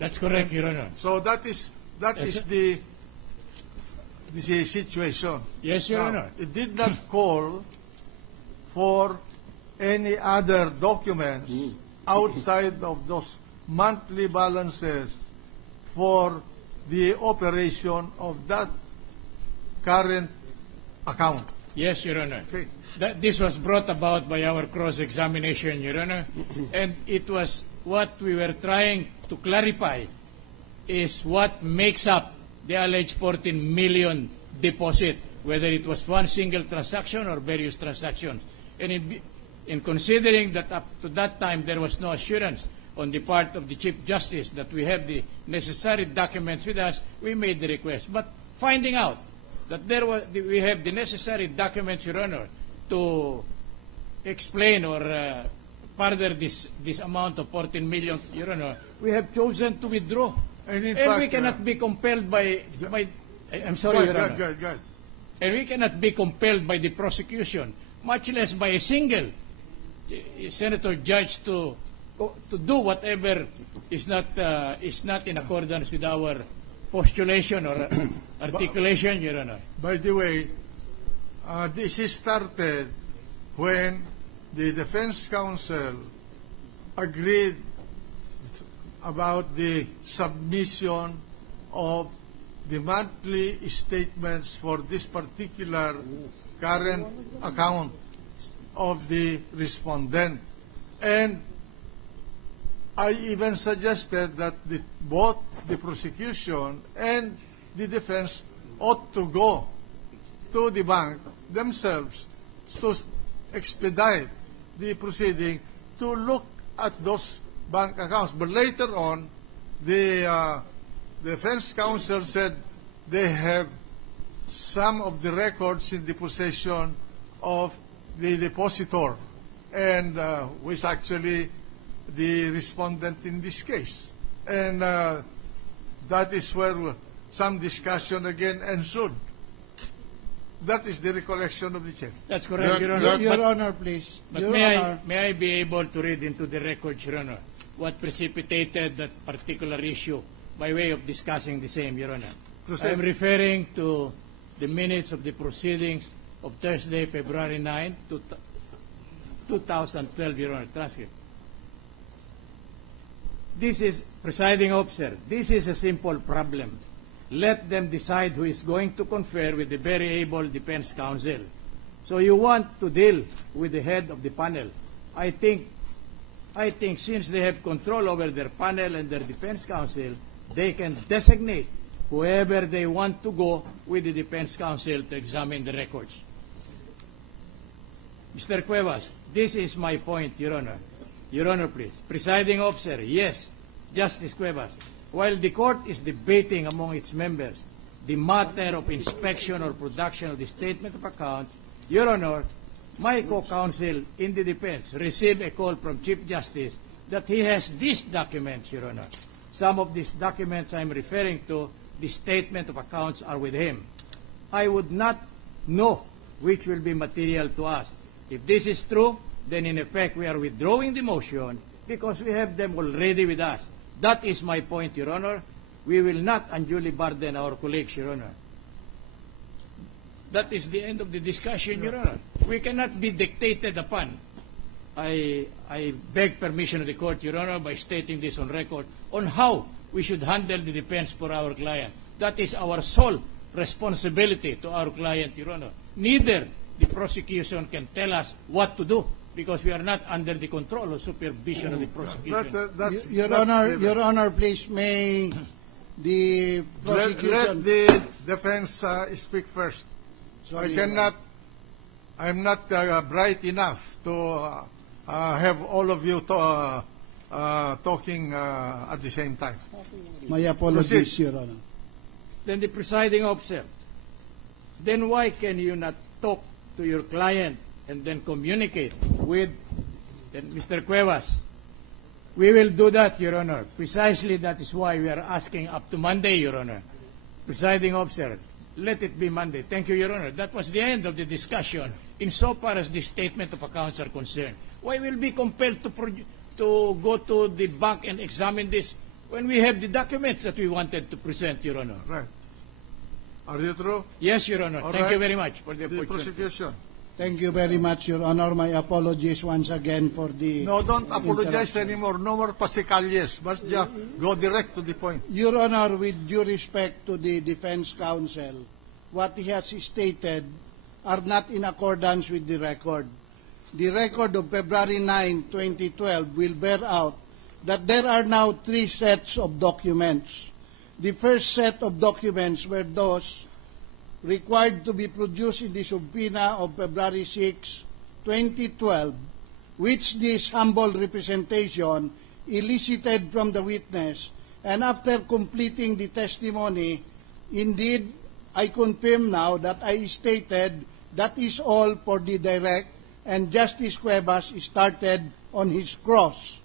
That's correct, Your Honor. So that is the situation. Yes, Your Honor. It did not call for any other documents outside of those monthly balances for the operation of that current account. Yes, Your Honor. Okay. This was brought about by our cross-examination, Your Honor, and it was what we were trying to clarify is what makes up the alleged 14 million deposit, whether it was one single transaction or various transactions. And in considering that up to that time there was no assurance on the part of the Chief Justice that we have the necessary documents with us, we made the request. But finding out that we have the necessary documents, Your Honor, to explain or further this amount of 14 million, Your Honor, we have chosen to withdraw. And in And fact, we cannot be compelled by I'm sorry, Your Honor. Go ahead. And we cannot be compelled by the prosecution, much less by a single senator judge to do whatever is not in accordance with our postulation or articulation, Your Honor. By the way, this is started when the Defense Counsel agreed about the submission of the monthly statements for this particular current account of the respondent. And I even suggested that both the prosecution and the defense ought to go to the bank themselves to expedite the proceeding to look at those bank accounts. But later on, the defense counsel said they have some of the records in the possession of the depositor, and who is actually the respondent in this case. And that is where some discussion again ensued. That is the recollection of the chair. That's correct, Your Honor. Your Honor, please. But Your may Honor. I be able to read into the record, Your Honor, what precipitated that particular issue by way of discussing the same, Your Honor? Proceed. I'm referring to the minutes of the proceedings of Thursday, February 9, 2012, Your Honor, transcript. This is, presiding officer, this is a simple problem. Let them decide who is going to confer with the very able defense counsel. So you want to deal with the head of the panel. I think since they have control over their panel and their defense counsel, they can designate whoever they want to go with the defense counsel to examine the records. Mr. Cuevas, this is my point, Your Honor. Your Honor, please. Presiding officer, yes, Justice Cuevas. While the court is debating among its members the matter of inspection or production of the statement of accounts, Your Honor, my co-counsel in the defense received a call from Chief Justice that he has these documents, Your Honor. Some of these documents I'm referring to, the statement of accounts, are with him. I would not know which will be material to us. If this is true, then in effect we are withdrawing the motion because we have them already with us. That is my point, Your Honor. We will not unduly burden our colleagues, Your Honor. That is the end of the discussion, Your Honor. We cannot be dictated upon. I beg permission of the court, Your Honor, by stating this on record, on how we should handle the defense for our client. That is our sole responsibility to our client, Your Honor. Neither the prosecution can tell us what to do, because we are not under the control or supervision of the prosecution. Your Honor, please, may the prosecution... Let the defense speak first. Sorry, I'm not bright enough to have all of you talking at the same time. My apologies, Proceed. Your Honor. Then the presiding officer, then why can you not talk to your client and then communicate with Mr. Cuevas? We will do that, Your Honor. Precisely that is why we are asking up to Monday, Your Honor. Presiding officer, let it be Monday. Thank you, Your Honor. That was the end of the discussion insofar as the statement of accounts are concerned. Why will be compelled to go to the bank and examine this when we have the documents that we wanted to present, Your Honor? Right. Are you true? Yes, Your Honor. All Thank right. you very much for the The opportunity. prosecution. Thank you very much, Your Honor. My apologies once again for the... No, don't apologize interruption. anymore. No more pasicalles. But just go direct to the point. Your Honor, with due respect to the Defense Counsel, what he has stated are not in accordance with the record. The record of February 9, 2012 will bear out that there are now 3 sets of documents. The first set of documents were those required to be produced in the subpoena of February 6, 2012, which this humble representation elicited from the witness. And after completing the testimony, indeed, I confirm now that I stated that is all for the direct, and Justice Cuevas started on his cross.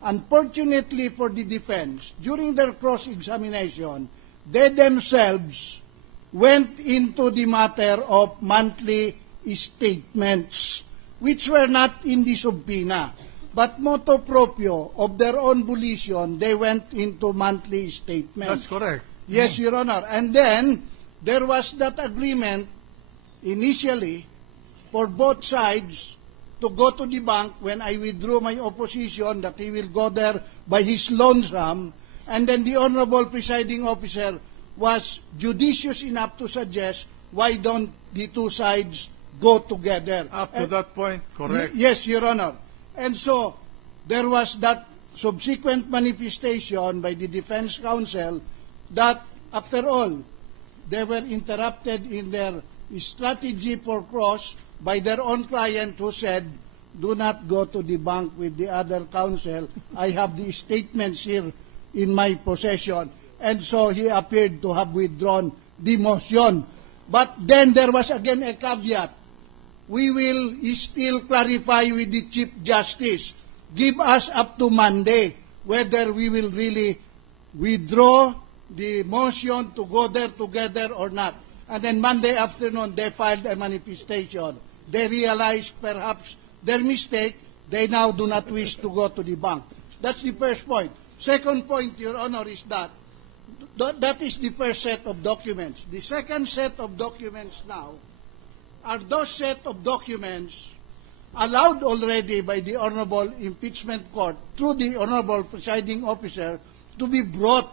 Unfortunately for the defense, during their cross-examination, they themselves went into the matter of monthly statements, which were not in the subpoena. But motu proprio of their own volition, they went into monthly statements. That's correct. Yes, Your Honor. And then, there was that agreement, initially, for both sides to go to the bank when I withdrew my opposition, that he will go there by his lonesome. And then the Honorable Presiding Officer was judicious enough to suggest, why don't the 2 sides go together? Up to that point, correct. Yes, Your Honor. And so, there was that subsequent manifestation by the Defense Counsel that, after all, they were interrupted in their strategy for cross by their own client who said, do not go to the bank with the other counsel. I have the statements here in my possession. And so he appeared to have withdrawn the motion. But then there was again a caveat. We will still clarify with the Chief Justice. Give us up to Monday whether we will really withdraw the motion to go there together or not. And then Monday afternoon, they filed a manifestation. They realized perhaps their mistake. They now do not wish to go to the bank. That's the first point. Second point, Your Honor, is that is the first set of documents. The second set of documents now are those set of documents allowed already by the Honorable Impeachment Court through the Honorable Presiding Officer to be brought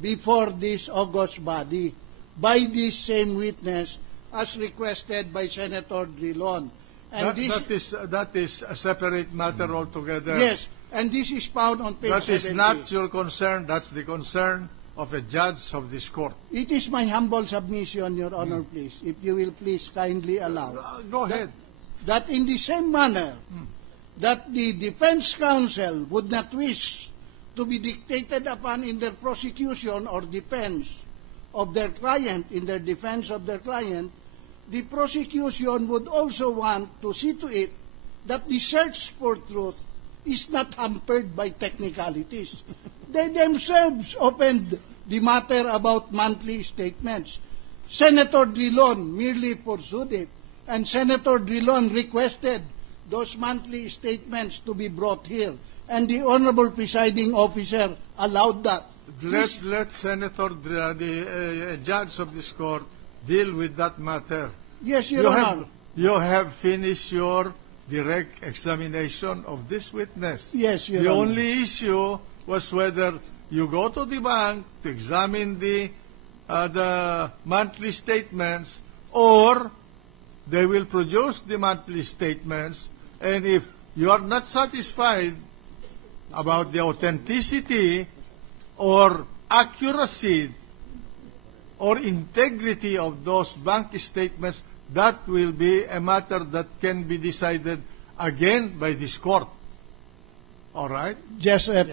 before this august body by this same witness as requested by Senator Drilon. And That is a separate matter altogether. Yes, and this is found on page 70. That is not your concern. That's the concern of a judge of this court. It is my humble submission, Your Honor, please, if you will please kindly allow. Go ahead. That in the same manner that the defense counsel would not wish to be dictated upon in their prosecution or defense of their client, in their defense of their client, the prosecution would also want to see to it that the search for truth is not hampered by technicalities. They themselves opened the matter about monthly statements. Senator Drilon merely pursued it, and Senator Drilon requested those monthly statements to be brought here, and the Honorable Presiding Officer allowed that. Let Senator, the judge of this court, deal with that matter. Yes, Your Honor. You have finished your direct examination of this witness. Yes, Your The Honor. only issue was whether you go to the bank to examine the monthly statements, or they will produce the monthly statements, and if you are not satisfied about the authenticity or accuracy or integrity of those bank statements, that will be a matter that can be decided again by this court. All right? Just a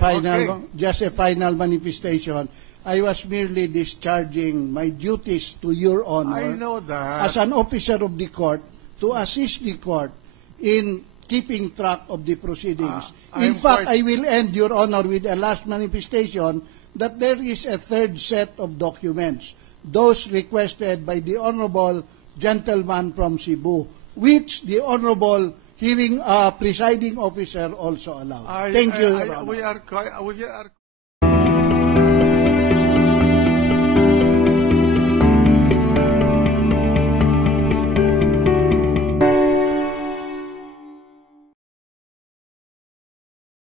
final manifestation. I was merely discharging my duties to Your Honor I know that. as an officer of the court to assist the court in keeping track of the proceedings. I In am fact, quite- I will end, Your Honor, with a last manifestation that there is a third set of documents, those requested by the Honorable Gentleman from Cebu, which the Honorable presiding officer also allowed. Thank you, Your Honor. We are